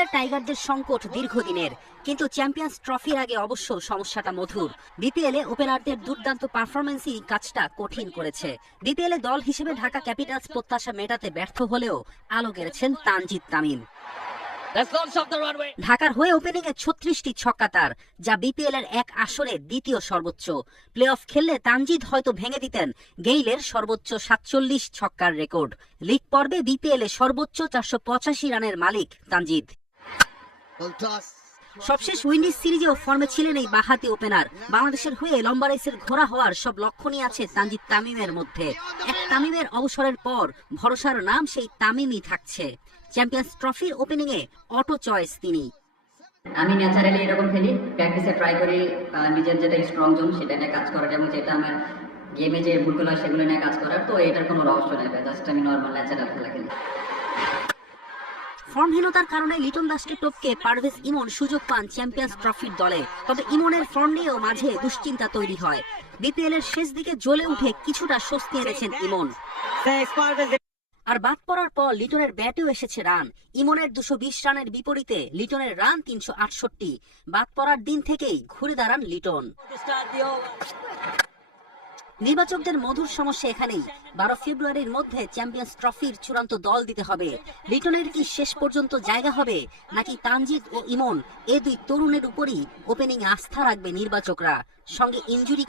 BPL টাইগারদের সংকট দীর্ঘদিনের, কিন্তু চ্যাম্পিয়ন্স ট্রফির আগে অবশ্য সমস্যাটা মধুর। বিপিএলে ওপেনারদের দুর্দান্ত পারফরমেন্সই কাজটা কঠিন করেছে। বিপিএলে দল হিসেবে ঢাকা ক্যাপিটালস প্রত্যাশা মেটাতে ব্যর্থ হলেও আলো গেড়েছেন তানজিদ তামিম। ঢাকার হয়ে ওপেনিং এ 36টি ছক্কা তার, যা বিপিএল এর এক আসরে দ্বিতীয় সর্বোচ্চ। প্লে অফ খেললে তানজিদ হয়তো ভেঙে দিতেন গেইলের সর্বোচ্চ 47 ছক্কার রেকর্ড। লিগ পর্বে বিপিএল এ সর্বোচ্চ 485 রানের মালিক তানজিদ। সবশেষ উইন্ডিজ সিরিজেও ফর্মে ছিলেন এই বাঁহাতি ওপেনার। বাংলাদেশের হয়ে লম্বা রেসের ঘোড়া হওয়ার সব লক্ষণই আছে তানজিদ তামিমের মধ্যে। এক তামিমের অবসরের পর ভরসার নাম সেই তামিমই থাকছে। চ্যাম্পিয়ন্স ট্রফির ওপেনিং এ অটো চয়েস তিনি। আমি ন্যাচারালি এরকম খেলি, প্র্যাকটিসে ট্রাই করি নিজের যেটা স্ট্রং জোন সেটা নিয়ে কাজ করার, এবং যেটা আমার গেমে যে ভুলগুলো হয় সেগুলো নিয়ে কাজ করার। তো এটার কোনো রহস্য নেই, জাস্ট আমি নর্মাল ন্যাচারাল খেলা খেলি। ফর্মহীনতার কারণে লিটন দাসকে টপকে পারভেজ ইমন সুযোগ পান চ্যাম্পিয়ন্স ট্রফির দলে। তবে ইমনের ফর্ম নিয়েও মাঝে দুশ্চিন্তা তৈরি হয়। বিপিএল এর শেষ দিকে জ্বলে উঠে কিছুটা স্বস্তি এনেছেন ইমন। আর বাদ পড়ার পর লিটনের ব্যাটেও এসেছে রান। ইমনের 220 রানের বিপরীতে লিটনের রান 368। বাদ পড়ার দিন থেকেই ঘুরে দাঁড়ান লিটন। নির্বাচকদের মধুর সমস্যা এখানেই। 12 ফেব্রুয়ারির মধ্যে চ্যাম্পিয়ন্স ট্রফির চূড়ান্ত দল দিতে হবে। লিটনের কি শেষ পর্যন্ত জায়গা হবে, নাকি তানজিদ ও ইমন, এই দুই তরুণের উপরই ওপেনিং আস্থা রাখবে নির্বাচকরা? সঙ্গে ইনজুরি